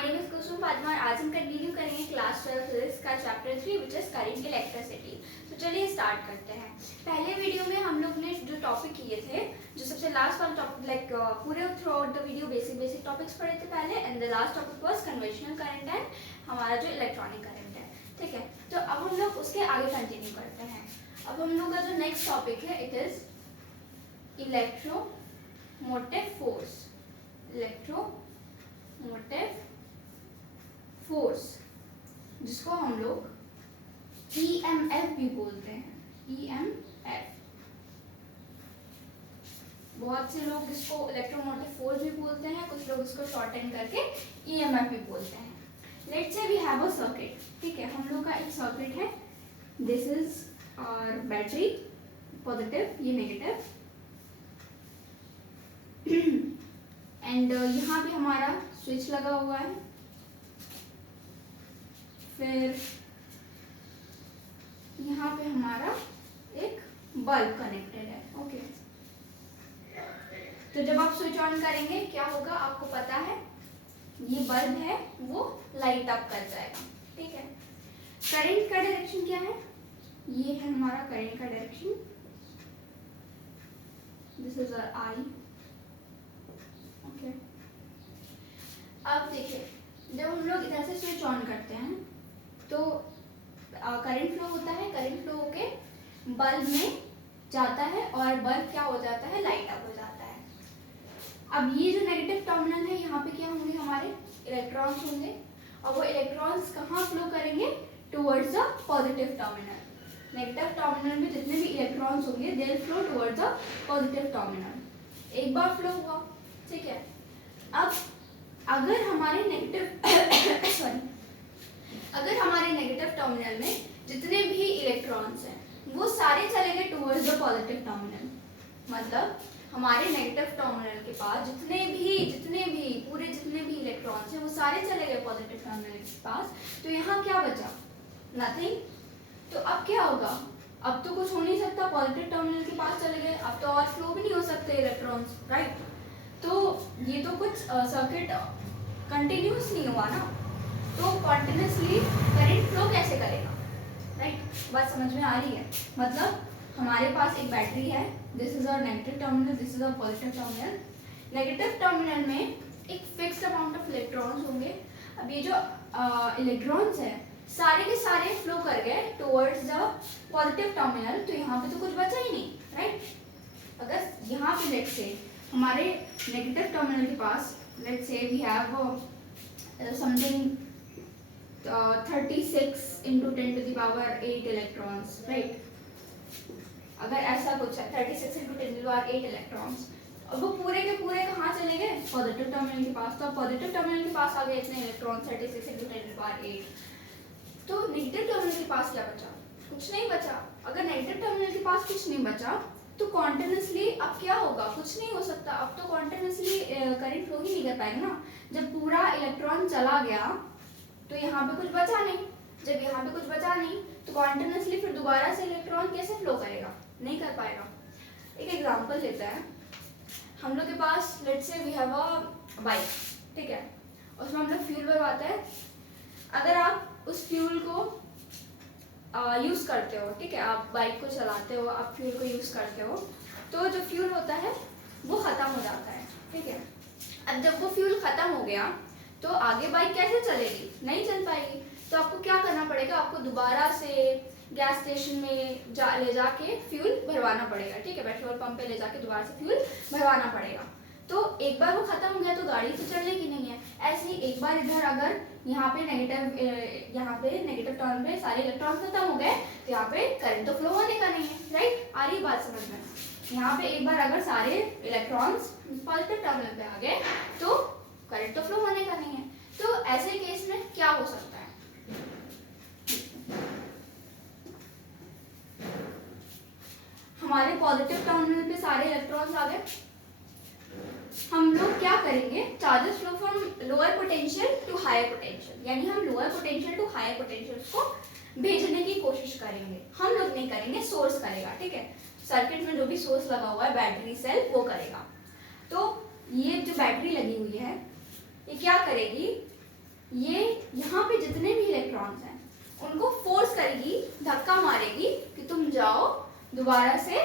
My name is कुसुम पादमा और आज हम कंटिन्यू करेंगे क्लास 12 फिजिक्स का chapter 3 which is current electricity. तो चलिए स्टार्ट करते हैं। पहले वीडियो में हम लोग ने जो टॉपिक किए थे, जो सबसे लास्ट वाला टॉपिक लाइक पूरे through out the video basic topics पढ़े थे पहले, and the last topic was conventional current and हमारा जो इलेक्ट्रॉनिक करंट है। ठीक है, तो अब हम लोग उसके आगे कंटिन्यू करते हैं। अब हम लोग का जो नेक्स्ट टॉपिक है it is electromotive force. Electromotive force जिसको हम लोग EMF भी बोलते हैं। EMF, बहुत से लोग इसको इलेक्ट्रोमोटिव फोर्स भी बोलते हैं, कुछ लोग इसको शॉर्टन करके EMF भी बोलते हैं। Let's say we have a circuit. ठीक है, हम लोग का एक सर्किट है। This is our battery, positive, ये नेगेटिव, एंड यहाँ पे हमारा स्विच लगा हुआ है, फिर यहाँ पे हमारा एक बल्ब कनेक्टेड है। ओके, तो जब आप स्विच ऑन करेंगे क्या होगा आपको पता है, ये बल्ब है वो लाइट अप कर जाएगा। ठीक है, करंट का डायरेक्शन क्या है, ये है हमारा करंट का direction, this is our I। Okay, अब देखिए जब हम लोग इधर से स्विच ऑन करते हैं तो करंट फ्लो होता है, करंट फ्लो होके बल्ब में जाता है और बल्ब क्या हो जाता है, लाइट अप हो जाता है। अब ये जो नेगेटिव टर्मिनल है यहाँ पे क्या होंगे, हमारे इलेक्ट्रॉन्स होंगे, और वो इलेक्ट्रॉन्स कहाँ फ्लो करेंगे, towards the positive terminal. Negative terminal में जितने भी इलेक्ट्रॉन्स होंगे they will flow towards the positive terminal. एक बार फ्लो हुआ, ठीक है। अब अगर हमारे नेगेटिव अगर हमारे नेगेटिव टर्मिनल में जितने भी इलेक्ट्रॉन्स हैं वो सारे चले गए टुवर्ड्स द पॉजिटिव टर्मिनल, मतलब हमारे नेगेटिव टर्मिनल के पास जितने भी इलेक्ट्रॉन्स हैं वो सारे चले गए पॉजिटिव टर्मिनल के पास, तो यहाँ क्या बचा, नथिंग। तो अब क्या होगा, अब तो कुछ हो नहीं सकता, पॉजिटिव टर्मिनल के पास चले गए, अब तो और फ्लो भी नहीं हो सकते इलेक्ट्रॉन्स, राइट। तो ये तो कुछ सर्किट कंटिन्यूस नहीं हुआ ना, तो कॉन्टिन्यूसली करंट फ्लो कैसे करेगा, राइट। बात समझ में आ रही है, मतलब हमारे पास एक बैटरी है, this is our negative terminal, this is our positive terminal. Negative terminal में एक फिक्स्ड अमाउंट ऑफ इलेक्ट्रॉन्स होंगे। अब ये जो इलेक्ट्रॉन्स है सारे के सारे फ्लो कर गए टुवर्ड्स द पॉजिटिव टर्मिनल, तो यहाँ पे तो कुछ बचा ही नहीं, राइट। अगर यहाँ पे लेट्स से हमारे नेगेटिव टर्मिनल के पास let's say we have something 36 into 10 to the power 8 electrons, right. अगर ऐसा कुछ है 36 into 10 to the power 8 electrons, और वो पूरे के पूरे कहाँ चले गए, पॉजिटिव टर्मिनल के पास। तो पॉजिटिव टर्मिनल के पास आ गए इतने electron 36 into 10 to the power 8। तो नेगेटिव टर्मिनल के पास क्या बचा, कुछ नहीं बचा। अगर नेगेटिव टर्मिनल के पास कुछ नहीं बचा तो कॉन्टिन्यूसली अब क्या होगा, कुछ नहीं हो सकता। अब तो कॉन्टिन्यूसली करंट फ्लो ही नहीं कर पाएगा ना, जब पूरा इलेक्ट्रॉन चला गया तो यहाँ पे कुछ बचा नहीं। जब यहाँ पे कुछ बचा नहीं तो कॉन्टिन्यूसली फिर दोबारा से इलेक्ट्रॉन कैसे फ्लो करेगा, नहीं कर पाएगा। एक एग्जांपल लेते हैं, हम लोग के पास let's say we have a bike, ठीक है, उसमें हम लोग फ्यूल भरवाते हैं। अगर आप उस फ्यूल को यूज़ करते हो, ठीक है, आप बाइक को चलाते हो, आप फ्यूल को यूज़ करते हो, तो जो फ्यूल होता है वो ख़त्म हो जाता है, ठीक है। अब जब वो फ्यूल ख़त्म हो गया तो आगे बाइक कैसे चलेगी, नहीं चल पाएगी। तो आपको क्या करना पड़ेगा, आपको दोबारा से गैस स्टेशन में ले जाके फ्यूल भरवाना पड़ेगा, ठीक है, पेट्रोल पंप पे ले जाके दोबारा से फ्यूल भरवाना पड़ेगा। तो एक बार वो ख़त्म हो गया तो गाड़ी तो चलेगी नहीं है। ऐसे ही एक बार इधर अगर यहाँ पे नेगेटिव टर्मिनल पे सारे इलेक्ट्रॉन खत्म हो गए तो यहाँ पे करंट तो फ्लो होने का नहीं है, राइट। आ रही बात समझ में, यहाँ पे एक बार अगर सारे इलेक्ट्रॉन्स पॉजिटिव टर्मिनल पे आ गए तो करंट तो फ्लो होने का नहीं है। तो ऐसे केस में क्या हो सकता है, हमारे पॉजिटिव टर्मिनल पे सारे इलेक्ट्रॉन्स आ गए, हम लोग क्या करेंगे, charges flow from lower potential to higher potential, यानी हम lower potential to higher potential को भेजने की कोशिश करेंगे। हम लोग नहीं करेंगे, सोर्स करेगा, ठीक है। सर्किट में जो भी सोर्स लगा हुआ है बैटरी सेल वो करेगा। तो ये जो बैटरी लगी हुई है ये क्या करेगी, ये यहाँ पे जितने भी इलेक्ट्रॉन्स हैं उनको फोर्स करेगी, धक्का मारेगी कि तुम जाओ दोबारा से,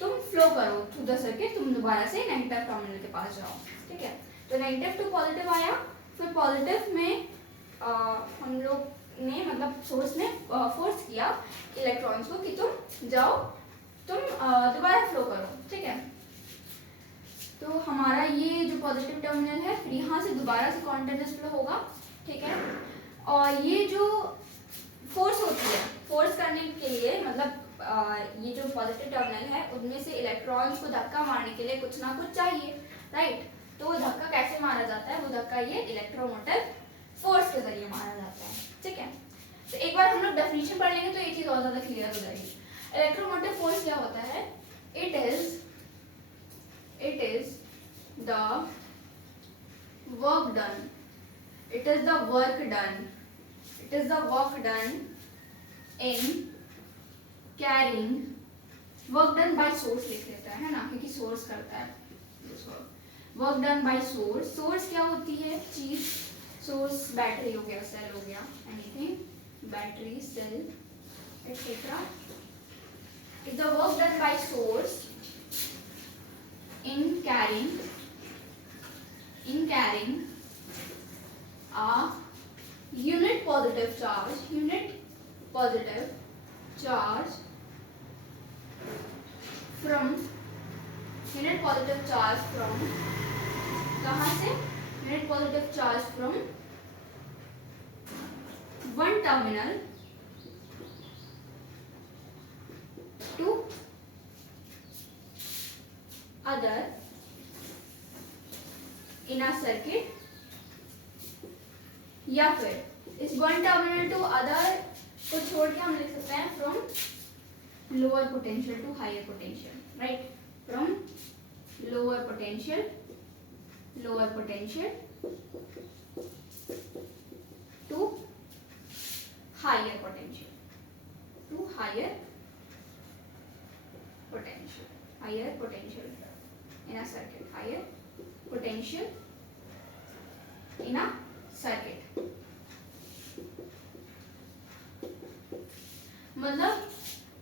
तुम फ्लो करो थ्रू द सर्किट, तुम दोबारा से नेगेटिव टर्मिनल के पास जाओ। ठीक है, तो नेगेटिव टू पॉजिटिव आया, फिर पॉजिटिव में हम लोग ने मतलब सोर्स ने फोर्स किया इलेक्ट्रॉन्स को कि तुम जाओ, तुम दोबारा फ्लो करो। ठीक है, तो हमारा ये जो पॉजिटिव टर्मिनल है फिर यहाँ से दोबारा से कॉन्टिन्यूअस फ्लो होगा। ठीक है, और ये जो फोर्स होती है, फोर्स करने के लिए मतलब ये जो पॉजिटिव टर्मिनल है उनमें से इलेक्ट्रॉन्स को धक्का मारने के लिए कुछ ना कुछ चाहिए, राइट। तो वो धक्का कैसे मारा जाता है, वो धक्का ये इलेक्ट्रोमोटिव फोर्स के जरिए मारा जाता है। ठीक है, तो एक बार हम लोग डेफिनेशन पढ़ लेंगे तो ये चीज और ज्यादा क्लियर हो जाएगी। इलेक्ट्रोमोटिव फोर्स क्या होता है, it is the work done, it is the work done in carrying, work done by source लिख देता है ना, क्योंकि सोर्स करता है work done by source. Source क्या होती है चीज, सोर्स बैटरी हो गया, सेल हो गया, anything, battery, cell etcetera. Is the work done by source in carrying a unit positive charge from कहाँ से, unit positive charge from one terminal to other in a circuit, या फिर इस one terminal to other को छोड़ के हम लिख सकते हैं from lower potential to higher potential, right, from lower potential to higher potential in a circuit, higher potential in a circuit। मतलब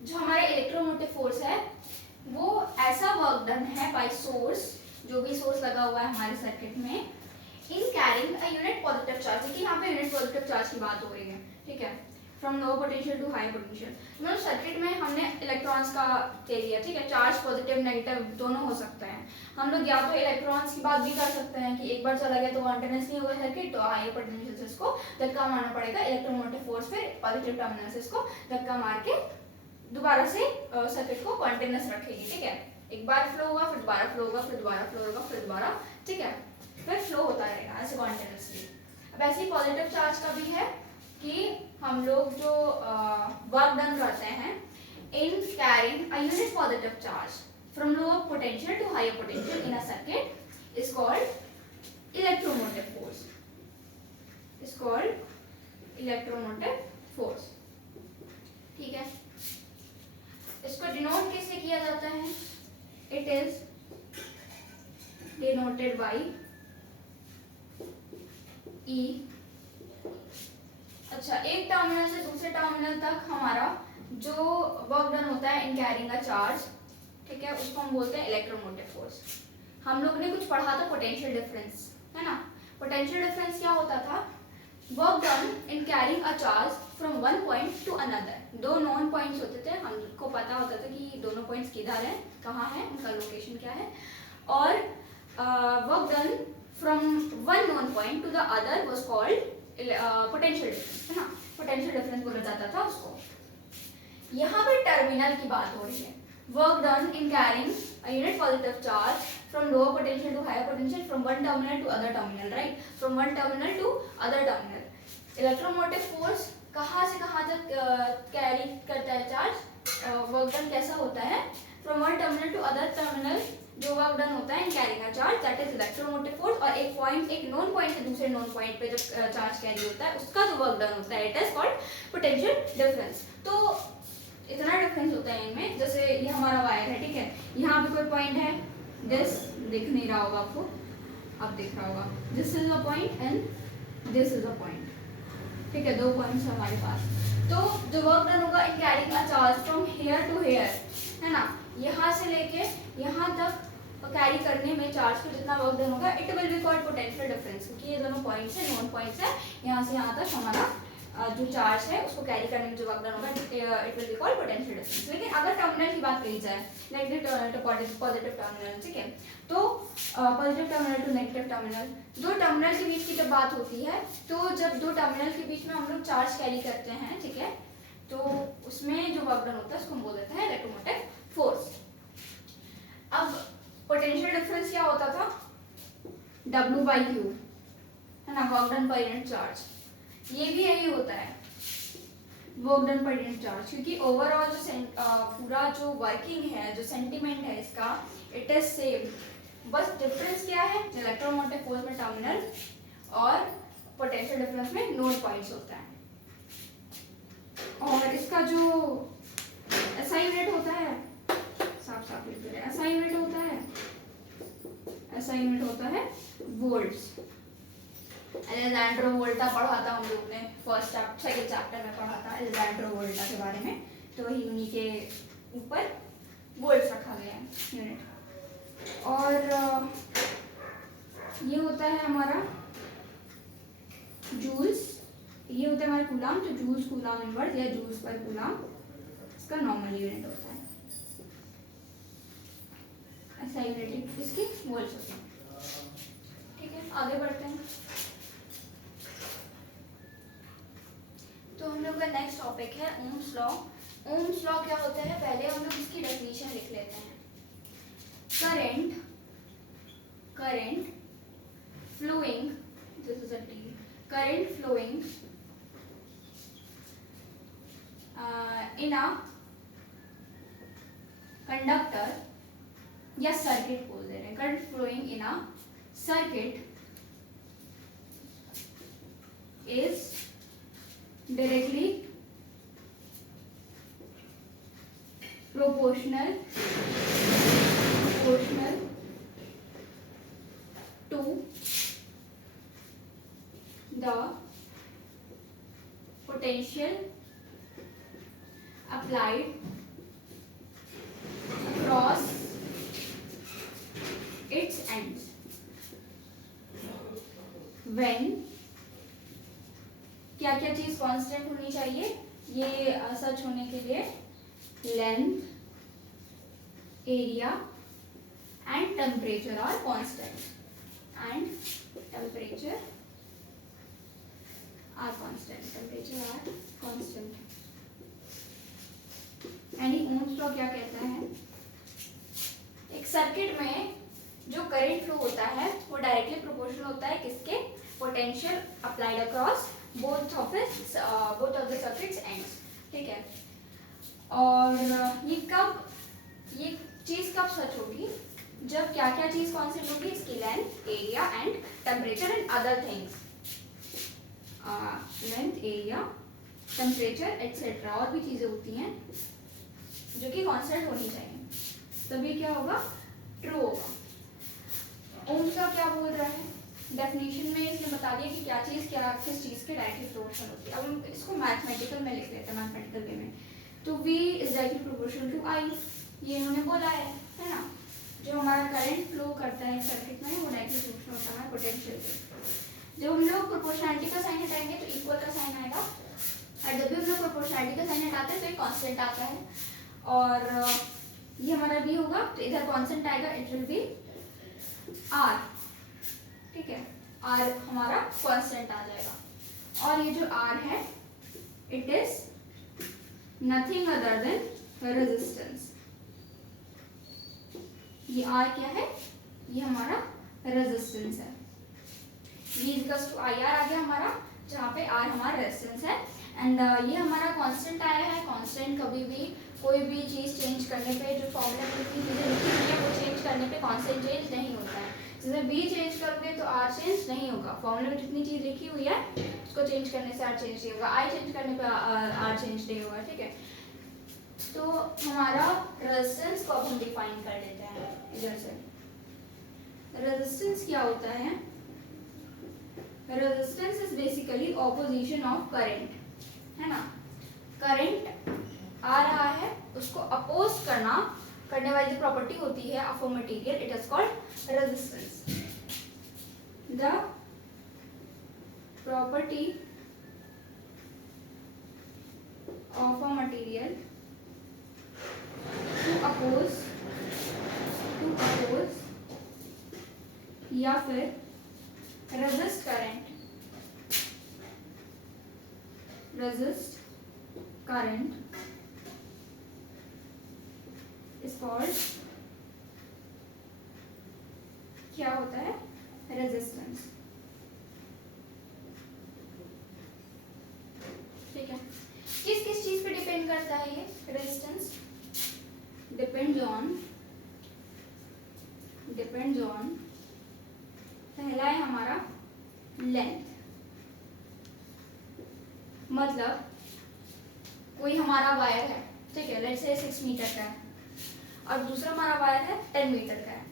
जो हमारे इलेक्ट्रोमोटिव फोर्स है वो ऐसा वर्क डन है बाय सोर्स, जो भी सोर्स लगा हुआ है हमारे सर्किट में, इन carrying a unit positive charge, देखिए यहाँ पे यूनिट पॉजिटिव चार्ज की बात हो रही है। ठीक है, from lower potential to high potential, मतलब सर्किट में हमने इलेक्ट्रॉन्स का दे दिया। ठीक है, चार्ज पॉजिटिव नेगेटिव दोनों हो सकता है। हम लोग या तो इलेक्ट्रॉन्स की बात भी कर सकते हैं कि एक बार चला गया तो कॉन्टिन्यूअस नहीं होगा सर्किट, तो हाई पोटेंशियल से इसको धक्का मारना पड़ेगा, इलेक्ट्रोमोटिव फोर्स पे पॉजिटिव टर्मिनल से इसको धक्का मार के दोबारा से सर्किट को कॉन्टिन्यूअस रखेगी। ठीक है, एक बार फ्लो होगा, फिर दोबारा फ्लो होगा, फिर दोबारा फ्लो होगा, फिर दोबारा, ठीक है, फिर फ्लो होता रहेगा ऐसे कॉन्टिन्यूअसली। अब ऐसे ही पॉजिटिव चार्ज का भी है कि हम लोग जो वर्क डन करते हैं in carrying a unit positive charge from lower potential to higher potential in a circuit is called electromotive force. ठीक है, इसको डिनोट कैसे किया जाता है, it is denoted by E। अच्छा, एक टर्मिनल से दूसरे टर्मिनल तक हमारा जो वर्क डन होता है इन कैरिंग अ चार्ज, ठीक है, उसको हम बोलते हैं इलेक्ट्रोमोटिव फोर्स। हम लोग ने कुछ पढ़ा था पोटेंशियल डिफरेंस, है ना। पोटेंशियल डिफरेंस क्या होता था, work done in carrying a charge from one point two another. दो नोन पॉइंट्स होते थे, हमको पता होता था कि दोनों पॉइंट्स किधर हैं, कहाँ हैं, उनका लोकेशन क्या है, और work done from one known point two the other was called potential difference, है ना, पोटेंशियल डिफरेंस बोला जाता था उसको। यहाँ पर टर्मिनल की बात हो रही है, work done in carrying a unit positive charge from lower potential to higher potential from one terminal to other terminal, right, from one terminal to other terminal. Electromotive force कहाँ से कहाँ तक कैरी करता है चार्ज, वर्क डन कैसा होता है, from one terminal to other terminal जो वर्क डन होता है in carrying a charge, that is electromotive force. और एक पॉइंट, एक नोन पॉइंट से दूसरे नोन पॉइंट पे जब चार्ज कैरी होता है उसका जो वर्क डन होता है, it is called potential difference. तो इतना डिफरेंस होता है इनमें, जैसे ये हमारा वायर है, ठीक है, यहाँ पे कोई पॉइंट है, दिस दिख नहीं रहा होगा आपको, अब दिख रहा होगा, this is a point and this is a point, ठीक है, 2 पॉइंट्स हमारे पास। तो जो वर्क डन होगा in carrying a charge from here to here, है ना, यहाँ से लेके यहाँ तक कैरी करने में चार्ज को जितना वर्क डन होगा, it will be called potential difference, क्योंकि ये दोनों पॉइंट्स है, नोन पॉइंट्स है, यहाँ से यहाँ तक हमारा जो चार्ज है उसको कैरी करने में जो वर्क डन होगा, it will be called potential difference. लेकिन अगर टर्मिनल की बात करी जाए, negative terminal to positive terminal, ठीक है, तो positive terminal to negative terminal, दो टर्मिनल के बीच की जब बात होती है, तो जब दो टर्मिनल के बीच में हम लोग चार्ज कैरी करते हैं, ठीक है, तो उसमें जो वर्क डन होता है उसको हम बोल देते हैं इलेक्ट्रोमोटिव फोर्स। अब पोटेंशियल डिफरेंस क्या होता था, W/Q, है ना, work done per unit charge. ये भी यही होता है, work done per unit charge, क्योंकि ओवरऑल जो पूरा जो वर्किंग है, जो सेंटीमेंट है इसका, इट इज सेम। बस डिफरेंस क्या है, इलेक्ट्रोमोटिव फोर्स में टर्मिनल और पोटेंशियल डिफरेंस में नोड पॉइंट्स होता है। और इसका जो SI यूनिट होता है, साफ साफ लिख दे रहे हैं, SI यूनिट होता है, SI यूनिट होता है वोल्ट्स। एलेजांड्रो वोल्टा पढ़ा था हम लोग ने, फर्स्ट चैप्टर सेकंड चैप्टर में पढ़ा था एलेजांड्रो वोल्टा के बारे में, तो ही उन्हीं के ऊपर वोल्ट्स रखा गया है यूनिट। और ये होता है हमारा जूल्स, ये होता है हमारा कूलाम, तो जूल्स कूलाम इनवर्स या जूल्स पर कूलाम इसका नॉर्मल यूनिट होता है, ऐसा यूनिट इसकी वोल्ट्स होती है। ठीक है, आगे बढ़ते हैं। तो हम लोग का नेक्स्ट टॉपिक है ओम्स लॉ। ओम्स लॉ क्या होता है, पहले हम लोग इसकी डेफिनेशन लिख लेते हैं। Current flowing, this is a T, current flowing in a conductor या सर्किट बोल दे रहे हैं, current flowing in a circuit is directly proportional to the potential applied across its ends when क्या क्या चीज कांस्टेंट होनी चाहिए, ये सच होने के लिए length, area and temperature are constant, and temperature are constant. यानी ओम्स लॉ क्या कहता है, एक सर्किट में जो करंट फ्लो होता है वो डायरेक्टली प्रोपोर्शनल होता है किसके, potential applied across both of the circuits ends, ठीक है। और ये चीज कब सच होगी, जब क्या क्या चीज कांस्टेंट होगी, इसकी length, area and temperature and other things, length, area, temperature etcetera, और भी चीजें होती हैं जो कि कांस्टेंट होनी चाहिए, तभी क्या होगा, ट्रू होगा। ओम्स लॉ क्या बोल रहा है, डेफिनेशन में इसने बता दिया कि क्या चीज़ क्या किस चीज़ के डायरेक्टली प्रोपोर्शनल होती है। अब हम इसको मैथमेटिकल में लिख लेते हैं, मैथमेटिकल वे में, तो V is directly proportional to I, ये इन्होंने बोला है ना। जो हमारा करंट फ्लो करता है सर्किट में वो डायरेक्टली प्रोपोर्शनल होता है पोटेंशियल से। जब हम लोग प्रोपोर्शनलिटी का साइन हटाएंगे तो इक्वल का साइन आएगा, और जब भी हम लोग प्रोपोर्शनलिटी का साइन हटाते हैं तो एक कांस्टेंट आता है, और ये हमारा V होगा तो इधर कांस्टेंट आएगा, इट विल बी R, ठीक है, R हमारा कांस्टेंट आ जाएगा। और ये जो R है it is nothing other than resistance, ये R क्या है, ये हमारा रेजिस्टेंस है। V इक्वल्स टू IR आ गया हमारा, जहाँ पे R हमारा रेजिस्टेंस है, एंड ये हमारा कांस्टेंट आया है। कांस्टेंट कभी भी कोई भी चीज़ चेंज करने पे, जो फॉर्मूला में जितनी चीज़ें लिखी हुई है वो चेंज करने पे कांस्टेंट चेंज नहीं होता है। जैसे B चेंज करोगे तो R चेंज नहीं होगा, फॉर्मूले में जितनी चीज़ लिखी हुई है उसको चेंज करने से R चेंज नहीं होगा, I चेंज करने पे R चेंज नहीं होगा, ठीक है। तो हमारा रेजिस्टेंस को अब हम डिफाइन कर लेते हैं इधर से। रेजिस्टेंस क्या होता है, resistance is basically opposition of current, है ना। करंट आ रहा है, उसको अपोज करने वाली जो प्रॉपर्टी होती है of a material, it is called resistance. The property of a material to oppose या फिर रेजिस्ट करंट इज कॉल्ड, क्या होता है, रेजिस्टेंस। ठीक है, किस किस चीज पे डिपेंड करता है ये रेजिस्टेंस? डिपेंड्स ऑन पहला है हमारा लेंथ, मतलब कोई हमारा वायर है, ठीक है, लेट्स से 6 मीटर का है, और दूसरा हमारा वायर है 10 मीटर का है।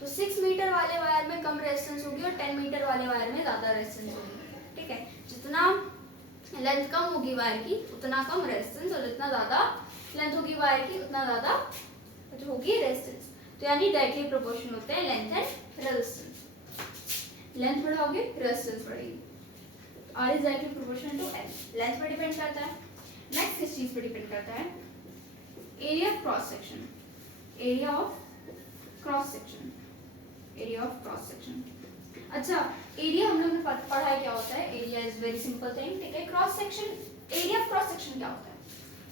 तो 6 मीटर वाले वायर में कम रेजिस्टेंस होगी और 10 मीटर वाले वायर में ज़्यादा रेजिस्टेंस होगी। ठीक है, जितना लेंथ कम होगी वायर की उतना कम रेजिस्टेंस, और जितना ज़्यादा लेंथ होगी वायर की उतना ज़्यादा होगी रेजिस्टेंस। तो यानी डायरेक्टली प्रोपोर्शनल होते हैं लेंथ एंड रेजिस्टेंस। लेंथ बढ़ाओगे रेजिस्टेंस बढ़ेगी। R is directly proportional to L. Length पर डिपेंड करता है। नेक्स्ट किस चीज पर डिपेंड करता है? Area of cross section. Area of cross section, area of cross section. अच्छा, एरिया हम लोग ने पढ़ा है क्या होता है? Area is very simple thing, ठीक है। Cross section, area of cross section क्या होता है?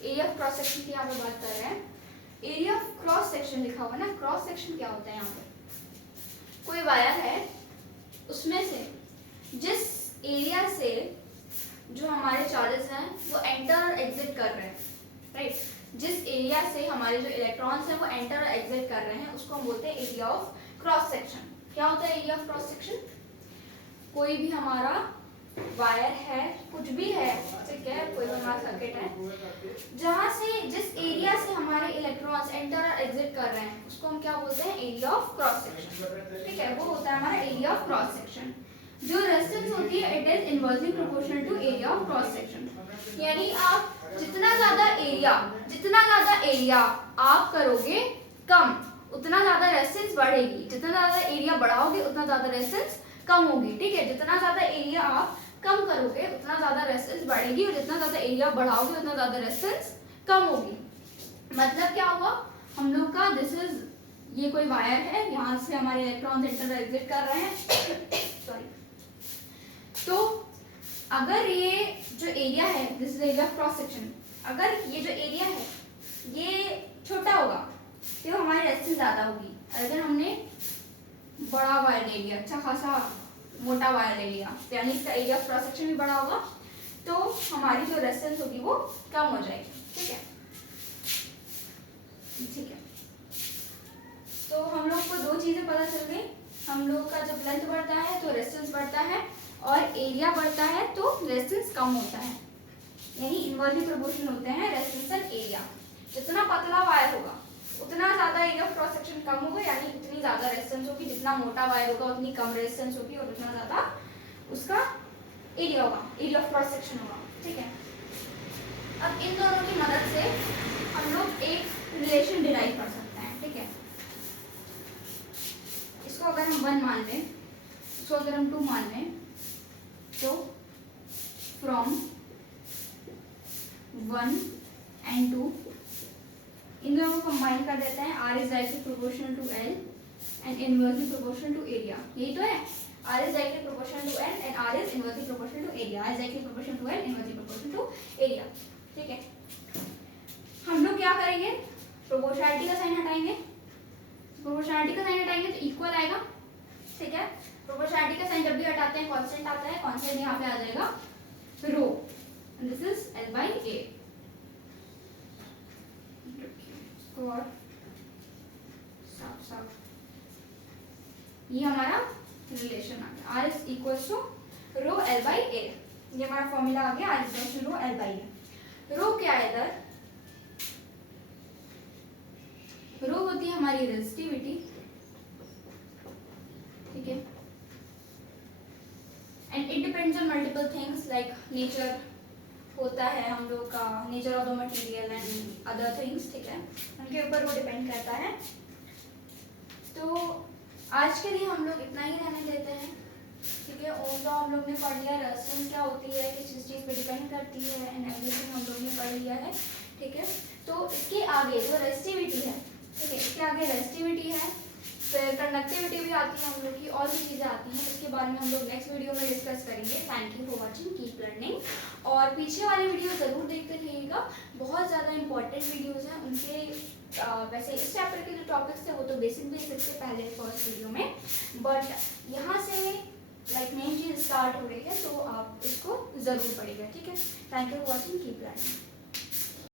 एरिया ऑफ क्रॉस सेक्शन की यहाँ पे बात कर रहे हैं। एरिया ऑफ क्रॉस सेक्शन लिखा हुआ है ना, क्रॉस सेक्शन क्या होता है? यहाँ पे कोई वायर है, उसमें से जिस एरिया से जो हमारे चार्जेस हैं वो एंटर और एग्जिट कर रहे हैं, राइट। जिस एरिया से हमारे जो इलेक्ट्रॉन्स हैं वो एंटर और एग्जिट कर रहे हैं उसको हम बोलते हैं एरिया ऑफ क्रॉस सेक्शन। क्या होता है एरिया ऑफ क्रॉस सेक्शन? कोई भी हमारा वायर है, कुछ भी है, ठीक है, कोई भी हमारा सर्किट है, जहां से जिस एरिया से हमारे इलेक्ट्रॉन्स एंटर और एग्जिट कर रहे हैं उसको हम क्या बोलते हैं? एरिया ऑफ क्रॉस सेक्शन, ठीक है। वो होता है हमारा एरिया ऑफ क्रॉस सेक्शन। जो रेजिस्टेंस होती है it is inversely proportional to area of cross section. यानी आप जितना ज्यादा एरिया आप करोगे कम, उतना ज्यादा रेजिस्टेंस बढ़ेगी। जितना ज्यादा एरिया बढ़ाओगे उतना ज्यादा रेजिस्टेंस कम होगी, ठीक है। जितना ज्यादा एरिया आप कम करोगे उतना ज्यादा रेजिस्टेंस बढ़ेगी, और जितना ज्यादा एरिया बढ़ाओगे उतना ज्यादा रेजिस्टेंस कम होगी। मतलब क्या हुआ हम लोग का? दिस इज, ये कोई वायर है, यहाँ से हमारे इलेक्ट्रॉन एंटर एग्जिट कर रहे हैं सॉरी। तो अगर ये जो एरिया है, this is area of cross section, अगर ये जो एरिया है ये छोटा होगा तो हमारी रेजिस्टेंस ज्यादा होगी। अगर हमने बड़ा वायर ले लिया, अच्छा खासा मोटा वायर ले लिया, तो यानी इसका एरिया ऑफ क्रॉस सेक्शन भी बड़ा होगा, तो हमारी जो रेजिस्टेंस होगी वो कम हो जाएगी, ठीक है। ठीक है, तो हम लोग को दो चीजें पता चल गई। हम लोग का जब लेंथ बढ़ता है तो रेजिस्टेंस बढ़ता है, और एरिया बढ़ता है तो रेजिस्टेंस कम होता है, यानी इनवर्सली प्रोपोर्शनल होते हैं रेजिस्टेंस एंड एरिया। जितना पतला वायर होगा उतना ज्यादा एरिया ऑफ क्रॉस सेक्शन कम होगा, यानी उतनी ज्यादा रेजिस्टेंस होगी। जितना मोटा वायर होगा उतनी कम रेजिस्टेंस होगी, और उतना ज्यादा उसका एरिया होगा, एरिया ऑफ क्रॉस सेक्शन होगा, ठीक है। अब इन दोनों की मदद से हम लोग एक रिलेशन डिराइव कर सकते हैं, ठीक है। इसको अगर हम 1 मान लें, इसको अगर हम 2 मान लें, तो फ्रॉम 1 and 2 इन दोनों को कंबाइन कर देते हैं। R is directly proportional to L and inversely proportional to area. यही तो है, R is directly proportional to L and R is inversely proportional to area. R is directly proportional to L, inversely proportional to area, ठीक है। हम लोग क्या करेंगे? Proportionality का साइन हटाएंगे। प्रोपोर्शनैलिटी का साइन हटाएंगे तो इक्वल आएगा, ठीक है। प्रोपोर्शनैलिटी का साइन जब भी हटाते हैं कांस्टेंट आता है, कांस्टेंट यहाँ पे आ जाएगा rho, and this is L by A। और साफ ये हमारा रिलेशन आ गया, R is equal to rho L by A। ये हमारा फॉर्मूला आ गया, R is equal to rho L by A। रो क्या है इधर? रो होती है हमारी रेजिस्टिविटी, ठीक है। And it depends on multiple things like nature होता है हम लोग का, nature of the material and other things, ठीक है, उनके ऊपर वो डिपेंड करता है। तो आज के लिए हम लोग इतना ही रहने देते हैं, ठीक है। ओवरऑल हम लोग ने पढ़ लिया रेजिस्टेंस क्या होती है, किस चीज़ पे डिपेंड करती है एंड एवरीथिंग हम लोग ने पढ़ लिया है, ठीक है। तो इसके आगे जो रेजिस्टिविटी है, ठीक है, इसके आगे रेजिस्टिविटी है, फिर कंडक्टिविटी भी आती है हम लोग की, और भी चीज़ें आती हैं, इसके बारे में हम लोग नेक्स्ट वीडियो में डिस्कस करेंगे। Thank you for watching, keep learning. और पीछे वाले वीडियो ज़रूर देखते रहिएगा, बहुत ज़्यादा इंपॉर्टेंट वीडियोज़ हैं उनके। वैसे इस चैप्टर के जो टॉपिक्स थे वो तो बेसिक से पहले फर्स्ट वीडियो में, बट यहाँ से लाइक नई चीज़ स्टार्ट हो रही है तो आप इसको ज़रूर पढ़िएगा, ठीक है। Thank you for watching, keep learning.